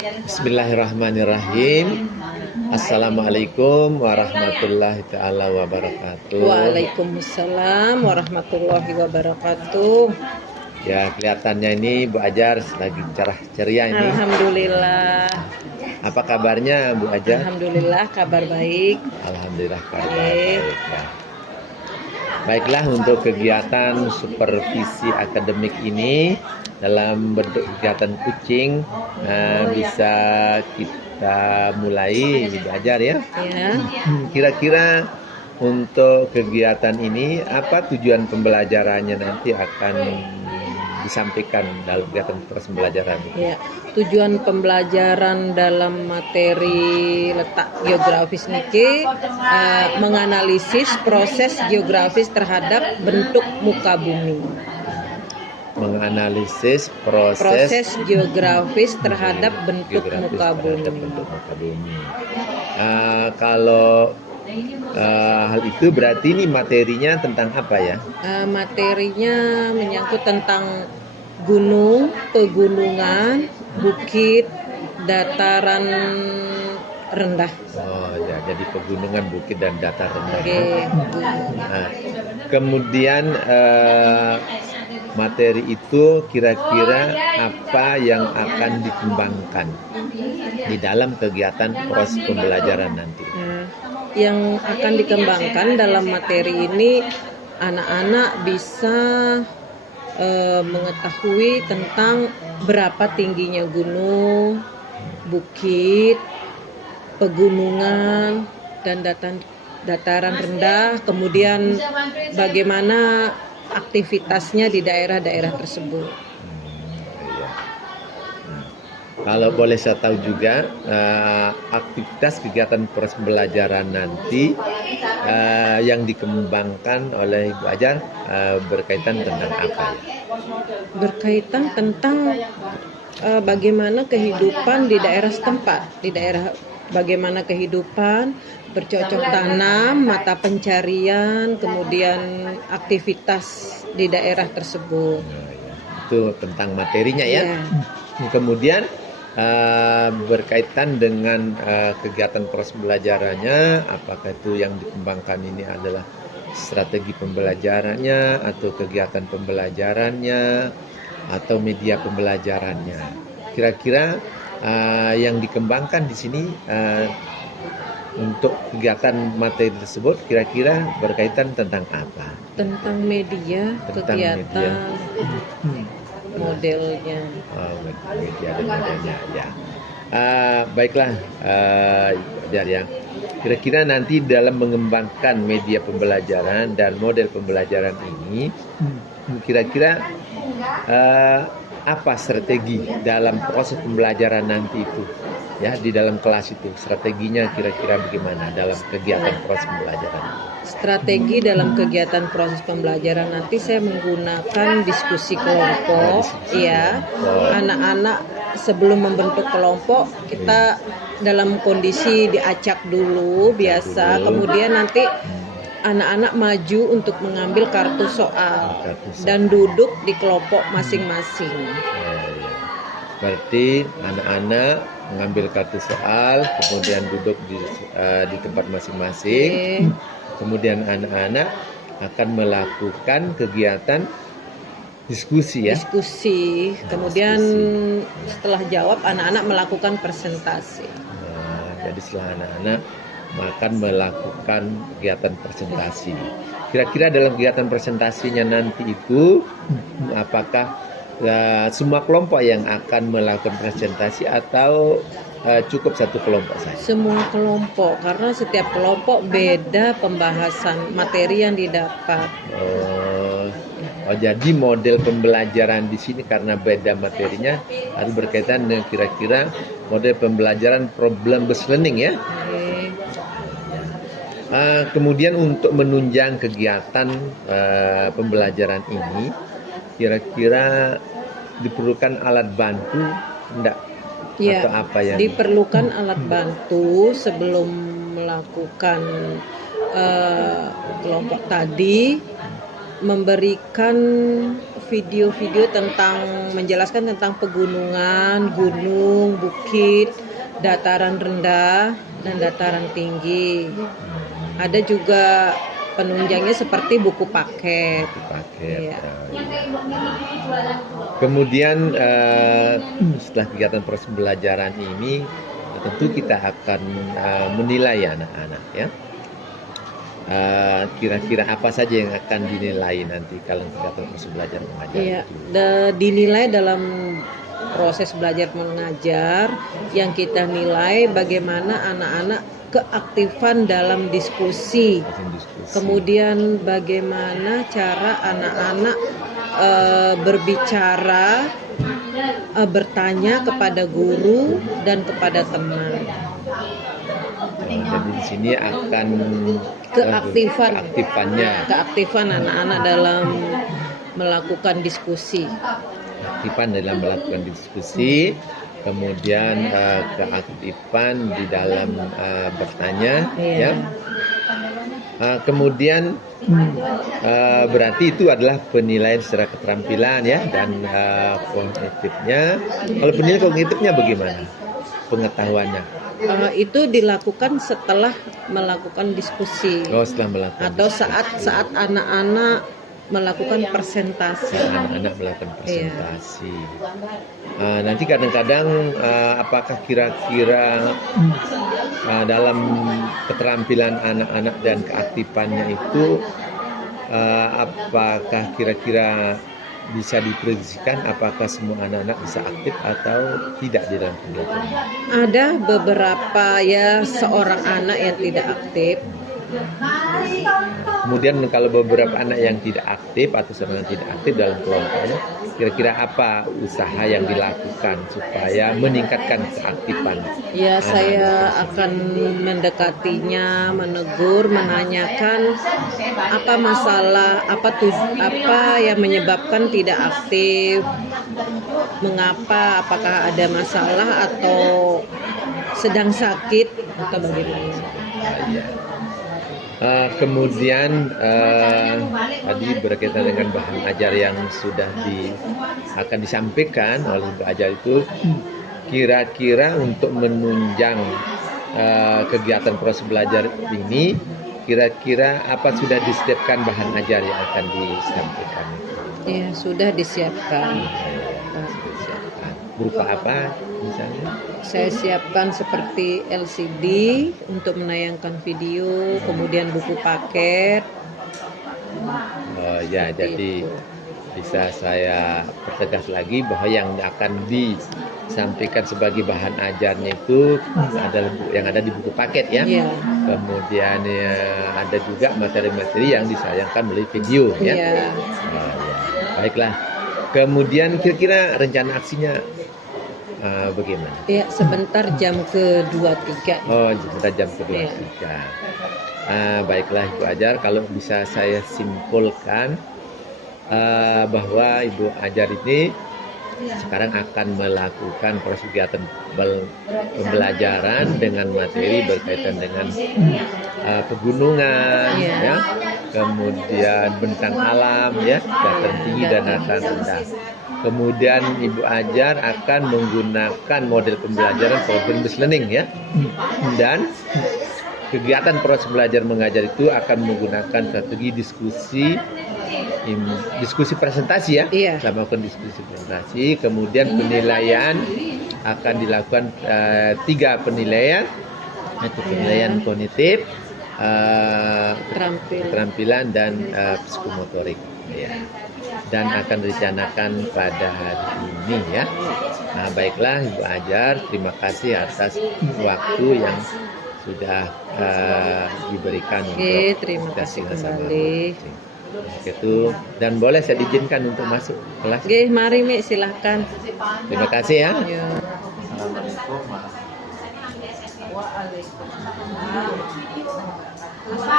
Bismillahirrahmanirrahim. Assalamualaikum warahmatullahi ta'ala wabarakatuh. Waalaikumsalam warahmatullahi wabarakatuh. Ya, kelihatannya ini Bu Ajar lagi cerah ceria ini. Alhamdulillah. Apa kabarnya Bu Ajar? Alhamdulillah kabar baik. Alhamdulillah kabar baik ya. Baiklah, untuk kegiatan supervisi akademik ini dalam bentuk kegiatan coaching bisa kita mulai Bu Ajar ya. Ya. Kira-kira untuk kegiatan ini apa tujuan pembelajarannya nanti akan disampaikan dalam kegiatan proses pembelajaran itu? Ya, tujuan pembelajaran dalam materi letak geografis niki menganalisis proses geografis terhadap bentuk muka bumi. Menganalisis proses geografis terhadap bentuk muka bumi. Kalau hal itu berarti ini materinya tentang apa ya? Materinya menyangkut tentang gunung, pegunungan, bukit, dataran rendah. Oh ya, jadi pegunungan, bukit dan dataran rendah. Okay. Nah, kemudian materi itu kira-kira apa yang akan dikembangkan di dalam kegiatan proses pembelajaran nanti? Yang akan dikembangkan dalam materi ini, anak-anak bisa mengetahui tentang berapa tingginya gunung, bukit, pegunungan, dan dataran rendah, kemudian bagaimana aktivitasnya di daerah-daerah tersebut. Kalau boleh saya tahu juga aktivitas kegiatan proses pembelajaran nanti yang dikembangkan oleh Ibu Ajar berkaitan tentang apa ya? Berkaitan tentang bagaimana kehidupan di daerah setempat, bagaimana kehidupan bercocok tanam, mata pencarian, kemudian aktivitas di daerah tersebut. Itu tentang materinya ya. Kemudian berkaitan dengan kegiatan proses pembelajarannya, apakah itu yang dikembangkan ini adalah strategi pembelajarannya atau kegiatan pembelajarannya atau media pembelajarannya? Kira-kira yang dikembangkan di sini untuk kegiatan materi tersebut kira-kira berkaitan tentang apa? Tentang media, kegiatan, modelnya. Media dan modelnya ya. Baiklah, Ajar ya. Kira-kira nanti dalam mengembangkan media pembelajaran dan model pembelajaran ini, kira-kira apa strategi dalam proses pembelajaran nanti itu? Ya, di dalam kelas itu strateginya kira-kira bagaimana dalam kegiatan proses pembelajaran? Strategi dalam kegiatan proses pembelajaran nanti saya menggunakan diskusi kelompok. Ya, anak-anak sebelum membentuk kelompok kita dalam kondisi diacak dulu biasa, kemudian nanti anak-anak maju untuk mengambil kartu soal dan duduk di kelompok masing-masing. Berarti anak-anak mengambil kartu soal, kemudian duduk di tempat masing-masing. Kemudian anak-anak akan melakukan kegiatan diskusi ya. Diskusi. Kemudian setelah jawab anak-anak melakukan presentasi. Jadi setelah anak-anak akan melakukan kegiatan presentasi. Kira-kira dalam kegiatan presentasinya nanti itu apakah semua kelompok yang akan melakukan presentasi atau cukup satu kelompok saja? Semua kelompok, karena setiap kelompok beda pembahasan materi yang didapat. Jadi model pembelajaran di sini karena beda materinya harus berkaitan dengan kira-kira model pembelajaran problem based learning ya. Kemudian untuk menunjang kegiatan pembelajaran ini, kira-kira diperlukan alat bantu enggak? Ya, atau apa yang diperlukan alat bantu sebelum melakukan kelompok tadi, memberikan video-video tentang menjelaskan tentang pegunungan, gunung, bukit, dataran rendah dan dataran tinggi. Ada juga penunjangnya seperti buku paket. Paket. Iya. Kemudian setelah kegiatan proses pembelajaran ini, tentu kita akan menilai anak-anak ya. Kira-kira apa saja yang akan dinilai nanti kalau kegiatan proses belajar mengajar Iya, itu? dinilai dalam proses belajar mengajar yang kita nilai bagaimana anak-anak keaktifan dalam diskusi. Kemudian bagaimana cara anak-anak berbicara, bertanya kepada guru dan kepada teman. Jadi di sini akan keaktifan anak-anak dalam melakukan diskusi. Kemudian keaktifan di dalam bertanya, Iya. ya. Kemudian berarti itu adalah penilaian secara keterampilan ya dan kognitifnya. Kalau penilaian kognitifnya bagaimana? Pengetahuannya? Itu dilakukan setelah melakukan diskusi. Setelah melakukan atau saat anak-anak melakukan presentasi. Anak-anak melakukan presentasi. Nanti kadang-kadang apakah kira-kira dalam keterampilan anak-anak dan keaktifannya itu apakah kira-kira bisa diprediksikan apakah semua anak-anak bisa aktif atau tidak di dalam kegiatan? Ada beberapa ya seorang anak yang tidak aktif. Kemudian kalau beberapa anak yang tidak aktif atau seorang yang tidak aktif dalam kelompoknya, kira-kira apa usaha yang dilakukan supaya meningkatkan keaktifan? Ya, saya akan mendekatinya, menegur, menanyakan apa masalah, apa yang menyebabkan tidak aktif, mengapa, apakah ada masalah atau sedang sakit atau bagaimana. Kemudian tadi berkaitan dengan bahan ajar yang sudah akan disampaikan oleh Ibu Ajar itu, kira-kira untuk menunjang kegiatan proses belajar ini, kira-kira apa sudah disiapkan bahan ajar yang akan disampaikan? Ya, sudah disiapkan. Berupa apa misalnya? Saya siapkan seperti LCD untuk menayangkan video, kemudian buku paket. Jadi bisa saya pertegas lagi bahwa yang akan disampaikan sebagai bahan ajarnya itu adalah yang ada di buku paket ya. Iya. Kemudian ada juga materi-materi yang disayangkan melalui video ya. Iya. Baiklah. Kemudian kira-kira rencana aksinya bagaimana? Ya, sebentar jam ke-23. Sebentar jam ke-23. Baiklah Ibu Ajar, kalau bisa saya simpulkan bahwa Ibu Ajar ini sekarang akan melakukan proses kegiatan pembelajaran dengan materi berkaitan dengan pegunungan, ya, kemudian bentang alam, ya, dataran tinggi dan dataran rendah. Kemudian Ibu Ajar akan menggunakan model pembelajaran problem-based learning ya. Dan kegiatan proses belajar mengajar itu akan menggunakan strategi diskusi presentasi ya. Iya. Kita melakukan diskusi presentasi, kemudian penilaian akan dilakukan 3 penilaian, yaitu penilaian kognitif, keterampilan dan psikomotorik ya. Dan akan direncanakan pada hari ini ya. Baiklah Ibu Ajar, terima kasih atas waktu yang sudah diberikan untuk terima kasih sama-sama. kembali. Itu dan boleh saya diizinkan untuk masuk kelas. Oke, mari Mi, silahkan. Terima kasih ya. Ya. Assalamualaikum warahmatullahi wabarakatuh.